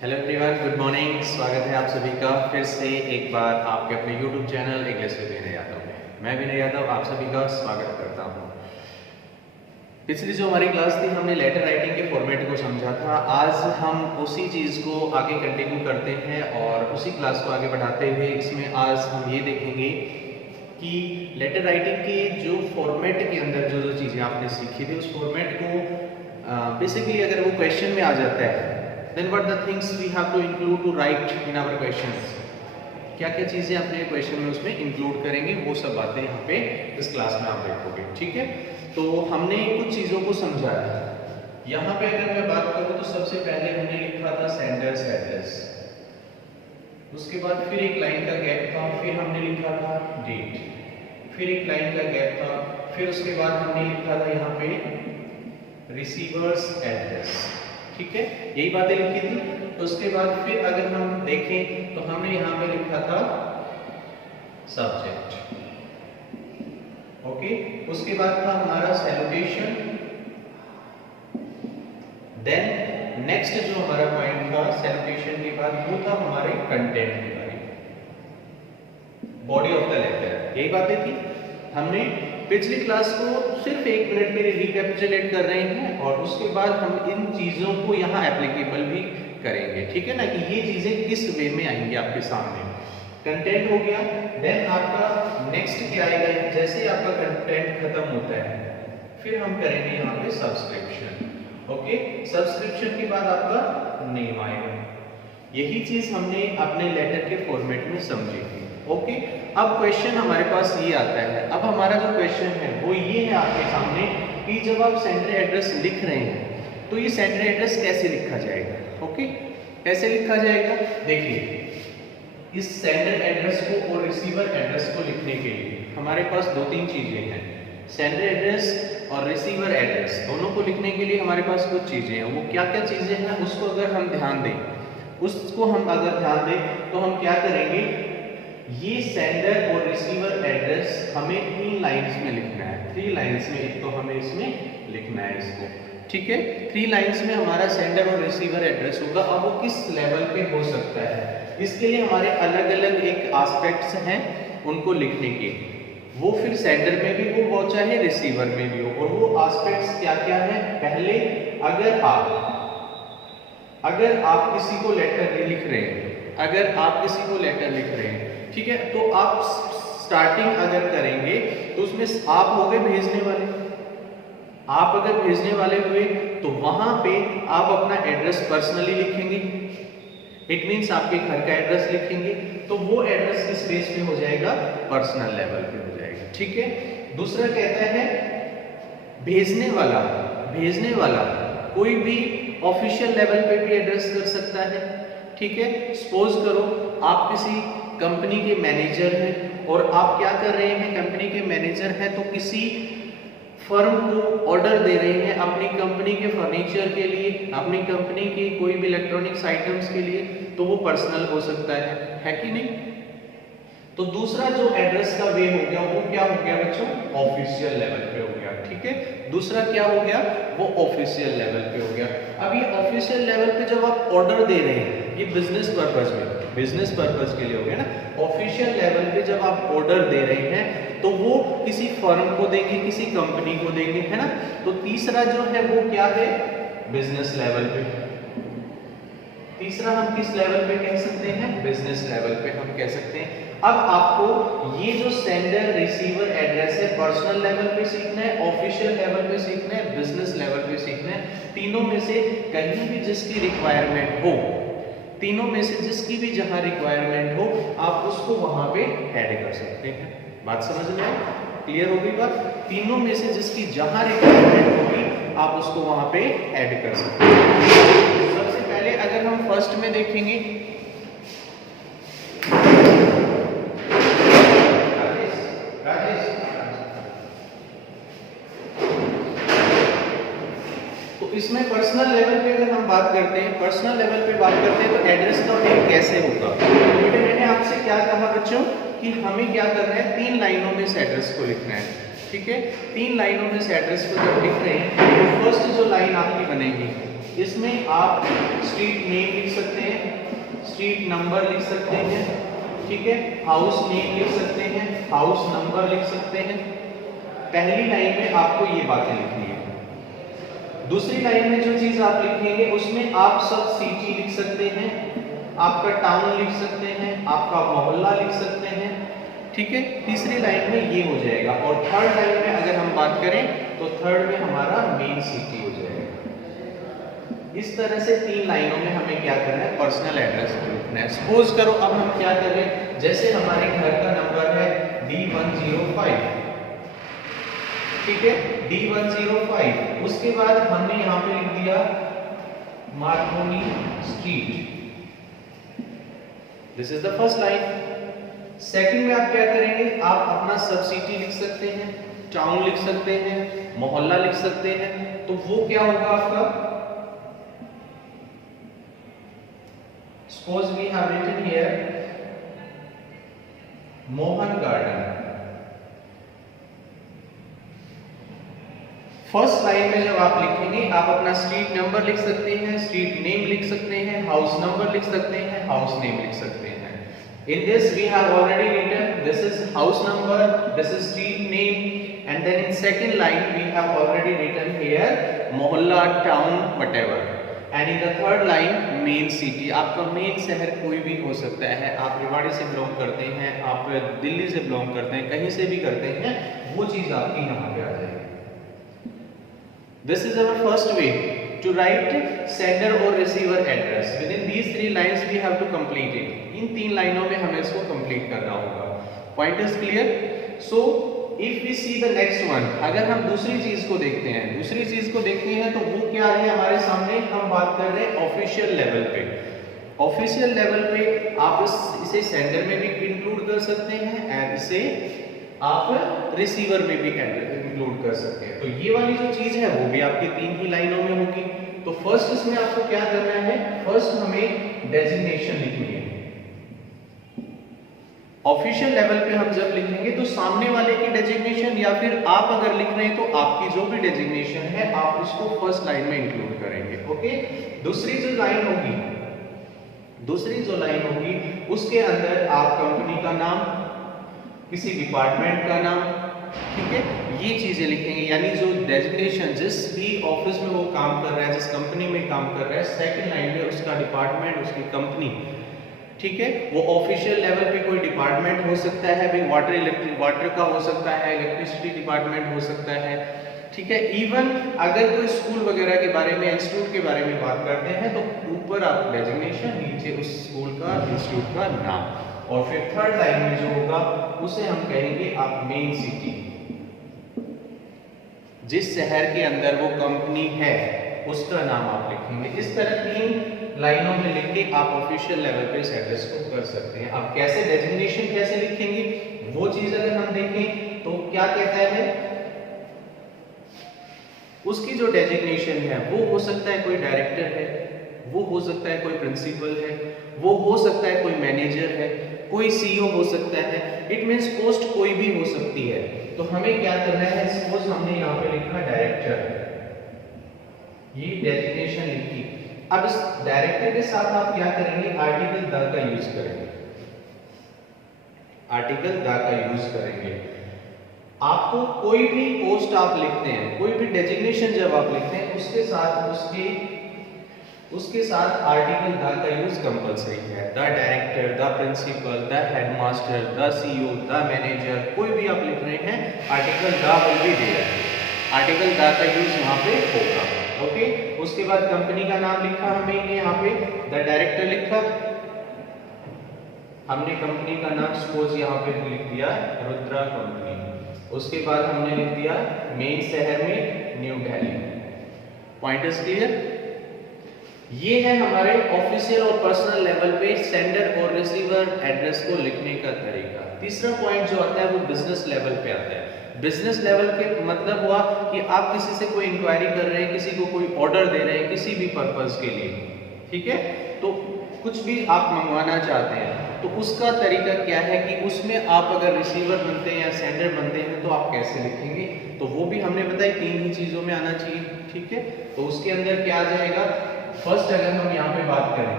Hello everyone, good morning. स्वागत है आप सभी का फिर से एक बार आपके अपने YouTube channel English with Vinay Yadav में। मैं विनय यादव आप सभी का स्वागत करता हूं। पिछली जो हमारी क्लास थी हमने लेटर राइटिंग के फॉर्मेट को समझा था। आज हम उसी चीज़ को आगे कंटिन्यू करते हैं और उसी क्लास को आगे बढ़ाते हुए इसमें आज हम ये देखेंगे कि लेटर राइटिंग के जो फॉर्मेट के अंदर जो जो चीज़ें आपने सीखी थी उस फॉर्मेट को बेसिकली अगर वो क्वेश्चन में आ जाता है then what the things we have to include to write in our questions, क्या क्या चीजें अपने क्वेश्चन में उसमें इंक्लूड करेंगे वो सब बातें यहाँ पे इस क्लास में आप देखोगे। ठीक है, तो हमने कुछ चीजों को समझा है। यहाँ पे अगर मैं बात करूँ तो सबसे पहले हमने लिखा था सेंडर्स एड्रेस, उसके बाद फिर एक लाइन का गैप था, फिर हमने लिखा था डेट, फिर एक लाइन का गैप था, फिर उसके बाद हमने लिखा था यहाँ पे रिसीवर्स एड्रेस। ठीक है, यही बातें लिखी थी। तो उसके बाद फिर अगर हम देखें तो हमने यहाँ पे लिखा था सब्जेक्ट। ओके, उसके बाद था हमारा सैल्यूटेशन। देन नेक्स्ट जो हमारा पॉइंट था सैल्यूटेशन के बाद वो था हमारे कंटेंट के बारे में, बॉडी ऑफ द लेटर। यही बातें थी। हमने पिछली क्लास को सिर्फ 1 मिनट के लिए रिकैपिचुलेट कर रहे हैं और उसके बाद हम इन चीजों को यहाँ एप्लीकेबल भी करेंगे। ठीक है ना, कि ये चीजें किस वे में आएंगी आपके सामने। कंटेंट हो गया, देन आपका नेक्स्ट क्या आएगा, जैसे आपका कंटेंट खत्म होता है फिर हम करेंगे यहाँ पे सब्सक्रिप्शन। ओके, सब्सक्रिप्शन के बाद आपका नेम आएगा। यही चीज हमने अपने लेटर के फॉर्मेट में समझी थी। ओके, अब क्वेश्चन हमारे पास ये आता है। अब हमारा जो क्वेश्चन है वो ये है आपके सामने कि जब आप सेंडर एड्रेस लिख रहे हैं तो ये सेंडर एड्रेस कैसे लिखा जाएगा। ओके, कैसे लिखा जाएगा, देखिए इस सेंडर एड्रेस को और रिसीवर एड्रेस को लिखने के लिए हमारे पास 2-3 चीजें हैं। सेंडर एड्रेस और रिसीवर एड्रेस दोनों को लिखने के लिए हमारे पास कुछ चीजें हैं। वो क्या क्या चीजें हैं उसको अगर हम ध्यान दें, तो हम क्या करेंगे, ये सेंडर और रिसीवर एड्रेस हमें 3 लाइंस में लिखना है। 3 लाइंस में एक तो हमें इसमें लिखना है इसको। ठीक है, 3 लाइंस में हमारा सेंडर और रिसीवर एड्रेस होगा। अब वो किस लेवल पे हो सकता है, इसके लिए हमारे अलग अलग एक एस्पेक्ट्स हैं उनको लिखने के। वो फिर सेंडर में भी हो वो चाहे रिसीवर में भी हो। और वो एस्पेक्ट्स क्या क्या है, पहले अगर आप किसी को लेटर लिख रहे हैं, ठीक है, तो आप स्टार्टिंग अगर करेंगे तो उसमें आप हो गए भेजने वाले। आप अगर भेजने वाले हुए तो वहां पे आप अपना एड्रेस पर्सनली लिखेंगे। इट मींस आपके घर का एड्रेस लिखेंगे, तो वो एड्रेस किस बेस पे हो जाएगा, पर्सनल लेवल पे हो जाएगा। ठीक है, दूसरा कहता है भेजने वाला कोई भी ऑफिशियल लेवल पे भी एड्रेस कर सकता है। ठीक है, सपोज करो आप किसी कंपनी के मैनेजर हैं और आप क्या कर रहे हैं, कंपनी के मैनेजर हैं तो किसी फर्म को ऑर्डर दे रहे हैं अपनी कंपनी के फर्नीचर के लिए, अपनी कंपनी की कोई भी इलेक्ट्रॉनिक्स आइटम्स के लिए, तो वो पर्सनल हो सकता है कि नहीं। तो दूसरा जो एड्रेस का वे हो गया वो क्या हो गया बच्चों, ऑफिशियल लेवल पे हो गया। ठीक है, दूसरा क्या हो गया, वो ऑफिशियल लेवल पे हो गया। अब ये ऑफिशियल लेवल पे जब आप ऑर्डर दे रहे हैं, ये बिजनेस पर्पस के लिए हो गया ना। ऑफिशियल लेवल पे जब आप ऑर्डर दे रहे हैं तो वो किसी फर्म को देंगे, किसी कंपनी को देंगे, है ना। तो तीसरा जो है वो क्या है, बिजनेस लेवल पे। तीसरा हम किस लेवल पे कह सकते हैं, बिजनेस लेवल पे हम कह सकते हैं। अब आपको ये जो सेंडर रिसीवर एड्रेस है पर्सनल लेवल पे सीखना है, ऑफिशियल लेवल पे सीखना है, बिजनेस लेवल पे सीखना है। तीनों में से कहीं भी जिसकी रिक्वायरमेंट हो, तीनों में से जिसकी भी जहां रिक्वायरमेंट हो आप उसको वहां पे ऐड कर सकते हैं। बात समझ में आई, क्लियर हो गई बात। तीनों में से जिसकी जहां रिक्वायरमेंट होगी आप उसको वहां पे ऐड कर सकते हैं। सबसे पहले अगर हम फर्स्ट में देखेंगे, तो इसमें पर्सनल लेवल पे अगर हम बात करते हैं, तो एड्रेस का नेम कैसे होगा। मैंने आपसे क्या कहा बच्चों कि हमें क्या करना है, 3 लाइनों में इस एड्रेस को लिखना है। ठीक है, 3 लाइनों में इस एड्रेस को जब लिख रहे हैं तो फर्स्ट जो लाइन आपकी बनेगी इसमें आप स्ट्रीट नेम लिख सकते हैं, स्ट्रीट नंबर लिख सकते हैं, ठीक है, हाउस नेम लिख सकते हैं, हाउस नंबर लिख सकते हैं। पहली लाइन में आपको ये बातें लिखनी है। दूसरी लाइन में जो चीज आप लिखेंगे उसमें आप सब सिटी लिख सकते हैं, आपका टाउन लिख सकते हैं, आपका मोहल्ला लिख सकते हैं, ठीक है। तीसरी लाइन में ये हो जाएगा। और थर्ड लाइन में अगर हम बात करें तो थर्ड में हमारा मेन सिटी हो जाएगा। इस तरह से 3 लाइनों में हमें क्या करना है, पर्सनल एड्रेस लिखना है। सपोज करो अब हम क्या करें, जैसे हमारे घर का नंबर है D105, ठीक है, D105। उसके बाद हमने यहाँ पे लिख दिया Markovnikov street, this is the first line. Second में आप क्या करेंगे, आप अपना सब सिटी लिख सकते हैं, टाउन लिख सकते हैं, मोहल्ला लिख सकते हैं। तो वो क्या होगा आपका, suppose we have written here Mohan garden. First line में जब आप लिखेंगे आप अपना स्ट्रीट नंबर लिख सकते हैं, स्ट्रीट नेम लिख सकते हैं, हाउस नंबर लिख सकते हैं, हाउस नेम लिख सकते हैं। In this we have already written this is house number, this is street name, and then in second line we have already written here mohalla, town, whatever, and in the third line main city। आपका main शहर कोई भी हो सकता है, आप रेवाड़ी से belong करते हैं, आप दिल्ली से बिलोंग करते हैं, कहीं से भी करते हैं, वो चीज आपकी यहाँ पे आ जाएगी। This is our first way to write sender or receiver address. Within these 3 lines we have to complete it. इन 3 लाइनों में हमें इसको कंप्लीट करना होगा। Point is clear? So if we see the next one, अगर हम दूसरी चीज को देखते हैं, दूसरी चीज को देखते हैं तो वो क्या है हमारे सामने, हम बात कर रहे हैं ऑफिशियल लेवल पे। ऑफिशियल लेवल पे आप इसे सेंडर में भी इंक्लूड कर सकते हैं एंड इसे आप रिसीवर में भी इंक्लूड कर सकते हैं। तो ये वाली जो चीज है वो भी आपकी 3 ही लाइनों में होगी। तो फर्स्ट इसमें आपको क्या करना है, फर्स्ट हमें डेजिग्नेशन लिखनी है। ऑफिशियल लेवल पे हम जब लिखेंगे तो सामने वाले की डेजिग्नेशन या फिर आप अगर लिख रहे हैं तो आपकी जो भी डेजिग्नेशन है आप उसको फर्स्ट लाइन में इंक्लूड करेंगे, ओके। दूसरी जो लाइन होगी, दूसरी जो लाइन होगी उसके अंदर आप कंपनी का नाम, किसी डिपार्टमेंट का नाम, ठीक है, ये चीजें लिखेंगे। यानी जो डेजिग्नेशन जिस भी ऑफिस में वो काम कर रहा है, जिस कंपनी में काम कर रहा है, सेकंड लाइन में उसका डिपार्टमेंट, उसकी कंपनी, ठीक है। वो ऑफिशियल लेवल पे कोई डिपार्टमेंट हो सकता है, भाई वाटर का हो सकता है, इलेक्ट्रिसिटी डिपार्टमेंट हो सकता है, ठीक है। इवन अगर कोई स्कूल वगैरह के बारे में, इंस्टीट्यूट के बारे में बात करते हैं तो ऊपर आप डेजिग्नेशन, नीचे उस स्कूल का, इंस्टीट्यूट का नाम, और फिर थर्ड लाइन में जो होगा उसे हम कहेंगे आप मेन सिटी, जिस शहर के अंदर वो कंपनी है उसका नाम आप लिखेंगे। इस तरह 3 लाइनों में लिख के आप ऑफिशियल लेवल पे इस एड्रेस को कर सकते हैं। अब कैसे डेजिग्नेशन कैसे लिखेंगे वो चीज अगर हम देखें तो क्या कहता है, उसकी जो डेजिग्नेशन है वो हो सकता है कोई डायरेक्टर है, वो हो सकता है कोई प्रिंसिपल है, वो हो सकता है कोई मैनेजर है, कोई सीईओ हो सकता है। इट मींस पोस्ट कोई भी हो सकती है। तो हमें क्या करना है, सपोज हमने यहाँ पे लिखा डायरेक्टर, ये डेजिग्नेशन लिखी। अब इस डायरेक्टर के साथ आप क्या करेंगे, आर्टिकल द का यूज करेंगे, आर्टिकल द का यूज करेंगे। आपको कोई भी पोस्ट आप लिखते हैं, कोई भी डेजिग्नेशन जब आप लिखते हैं उसके साथ उसके साथ आर्टिकल द का यूज कंपलसरी है। The director, the principal, the headmaster, the CEO, the manager, कोई भी आप लिख रहे हैं article the will be there, article the का यूज यहाँ पे होगा, ओके। उसके बाद कंपनी का नाम लिखा हमने यहाँ पे, द डायरेक्टर लिखा, हमने कंपनी का नाम सपोज यहाँ पे लिख दिया रुद्रा कंपनी। उसके बाद हमने लिख दिया मेन शहर में new Delhi. Point is clear? ये है हमारे ऑफिशियल और पर्सनल लेवल पे सेंडर और रिसीवर एड्रेस को लिखने का तरीका। तीसरा पॉइंट जो आता है वो बिजनेस लेवल पे आता है। बिजनेस लेवल के मतलब हुआ कि आप किसी से कोई इंक्वायरी कर रहे हैं, किसी को कोई ऑर्डर दे रहे हैं किसी भी पर्पस के लिए, ठीक है। तो कुछ भी आप मंगवाना चाहते हैं तो उसका तरीका क्या है कि उसमें आप अगर रिसीवर बनते हैं या सेंडर बनते हैं तो आप कैसे लिखेंगे, तो वो भी हमने बताया 3 ही चीजों में आना चाहिए। ठीक है। तो उसके अंदर क्या आ जाएगा, फर्स्ट अगर हम यहाँ पे बात करें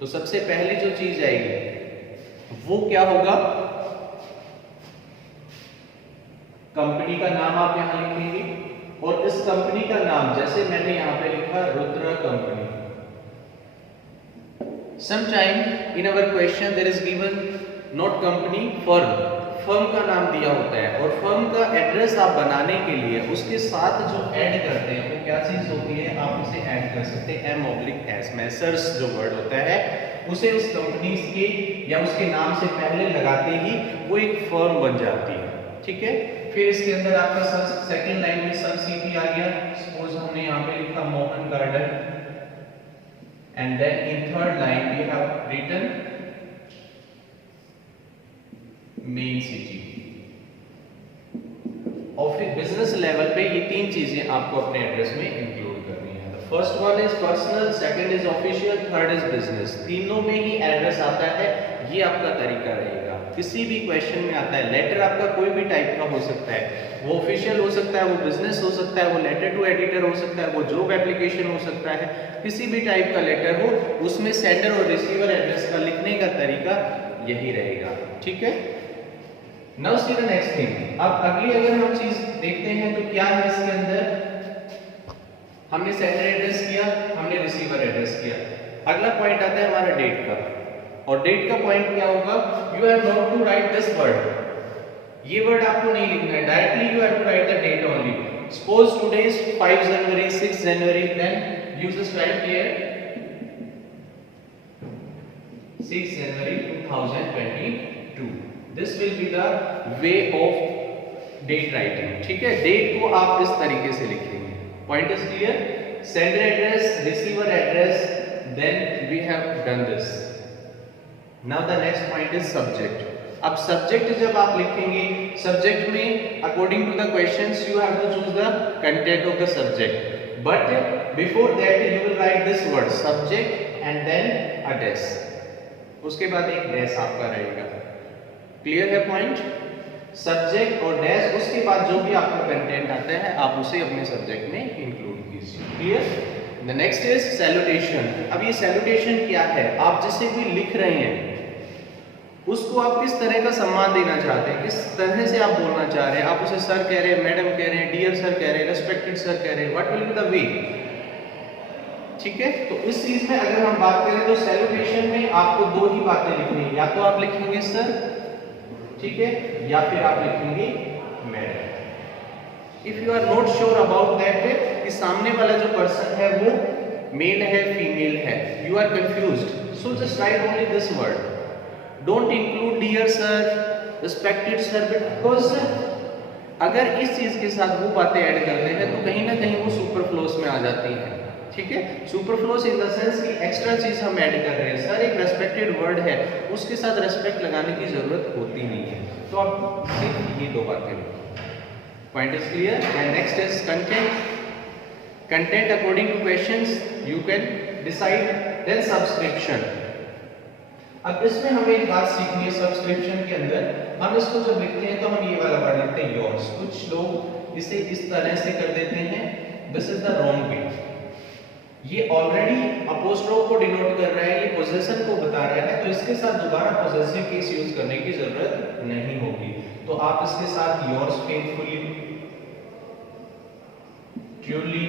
तो सबसे पहली जो चीज आएगी वो क्या होगा, कंपनी का नाम आप यहां लिखेंगे और इस कंपनी का नाम जैसे मैंने यहां पे लिखा Rudra company. Sometime in our question there is given not company, firm, firm का नाम दिया होता है और फर्म का एड्रेस आप बनाने के लिए उसके साथ जो ऐड करते हैं वो क्या चीज होती है, आप उसे ऐड कर सकते हैं M/S, मैसर्स जो वर्ड होता है उसे उस कंपनी के या उसके नाम से पहले लगाते ही वो एक फर्म बन जाती है, ठीक है। फिर इसके अंदर आपका सेकंड लाइन में सन सिटी आ गया, सपोज हमने यहाँ पे लिखा Mohan garden, and then in third line we have written main city. और फिर बिजनेस लेवल पे ये तीन चीजें आपको अपने एड्रेस में इंक्लूड करनी है। First one is personal, second is official, third is business. तीनों में ही एड्रेस आता है, ये आपका तरीका रहेगा। किसी भी क्वेश्चन में आता है, लेटर आपका कोई भी टाइप का हो सकता है, वो ऑफिशियल हो सकता है, वो बिजनेस हो सकता है, वो लेटर टू एडिटर हो सकता है, वो जॉब एप्लीकेशन हो सकता है, किसी भी टाइप का लेटर हो उसमें सेंडर और रिसीवर एड्रेस का लिखने का तरीका यही रहेगा, ठीक है। Now see the next thing. अब अगली अगर हम चीज देखते हैं तो क्या है इसके अंदर, हमने सेंडर एड्रेस किया, हमने रिसीवर एड्रेस किया। अगला पॉइंट आता है हमारा डेट का, और डेट का पॉइंट क्या होगा, you have not to write this word, ये वर्ड आपको नहीं लिखना है, directly you have to write the date only. Suppose today is 5 January, 6 January, then you just write here 6 January 2022। This will be the way of date writing, ठीक है। Date को आप इस तरीके से लिखेंगे। Point is clear. Sender address, receiver address, then we have done this. Now the next point is subject. अब subject जब आप लिखेंगे, सब्जेक्ट में according to the questions you have to choose the content of the subject, but before that you will write this word subject and then a dash, उसके बाद एक dash आपका रहेगा। क्लियर है पॉइंट। सब्जेक्ट और dash, उसके बाद जो भी आपका कंटेंट आता है आप उसे अपने सब्जेक्ट में इंक्लूड कीजिए। Clear. The next is salutation. अब ये सैल्यूटेशन क्या है, आप जिसे भी लिख रहे हैं उसको आप किस तरह का सम्मान देना चाहते हैं, किस तरह से आप बोलना चाह रहे हैं। आप उसे सर कह रहे हैं, मैडम कह रहे हैं, डियर सर कह रहे हैं, रेस्पेक्टेड सर कह रहे हैं, व्हाट विल बी द वे, ठीक है। तो इस चीज में अगर हम बात करें तो सैल्यूटेशन में आपको दो ही बातें लिखनी है, या तो आप लिखेंगे सर, ठीक है, या फिर आप लिखेंगे madam. If you are not sure about that कि सामने वाला जो पर्सन है वो मेल है फीमेल है, you are confused, so just write only this word, don't include dear sir, respected sir, because अगर इस चीज के साथ वो बातें ऐड करते हैं तो कहीं ना कहीं वो सुपरफ्लोस में आ जाती हैं, ठीक है। सुपरफ्लोस इन द सेंस कि एक्स्ट्रा चीज हम ऐड कर रहे हैं। सर एक रेस्पेक्टेड वर्ड है, उसके साथ रेस्पेक्ट लगाने की जरूरत होती नहीं है, तो आप सिर्फ ये दो बातें लो। Point is clear. And next is content. Content according to questions you can decide. Then subscription. अब इसमें हमें एक बात सीखनी है, सब्सक्रिप्शन के अंदर हम इसको जब लिखते हैं तो हम ये वाला वर्ड लिखते हैं योर्स। कुछ लोग इसे इस तरह से कर देते हैं, this is the wrong way. ये ऑलरेडी अपोस्ट्रोफ को डिनोट कर रहा है, ये पोजेशन को बता रहा है, तो इसके साथ दोबारा पोजेसिव केस यूज करने की जरूरत नहीं होगी। तो आप इसके साथ योर्स फेथफुली, ट्रूली,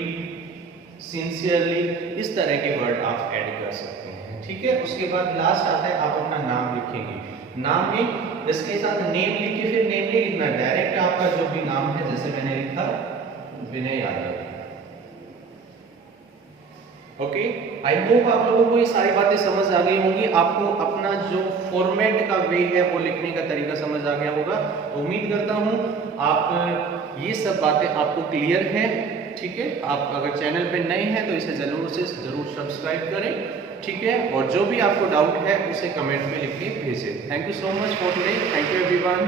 सिंसियरली, इस तरह के वर्ड आप ऐड कर सकते हैं, ठीक है। उसके बाद लास्ट आता है आप अपना नाम लिखेंगे। नाम में इसके साथ नेम लिखिए, फिर नेम नहीं लिखना, डायरेक्ट आपका जो भी नाम है, जैसे मैंने लिखा Vinay Yadav. Okay, I hope आप लोगों को ये सारी बातें समझ आ गई होंगी। आपको अपना जो फॉर्मेट का वे है वो लिखने का तरीका समझ आ गया होगा। उम्मीद करता हूँ आप ये सब बातें आपको क्लियर हैं, ठीक है। आप अगर चैनल पे नए हैं तो इसे जरूर सब्सक्राइब करें, ठीक है। और जो भी आपको डाउट है उसे कमेंट में लिख के भेजें। Thank you so much for today. Thank you everyone.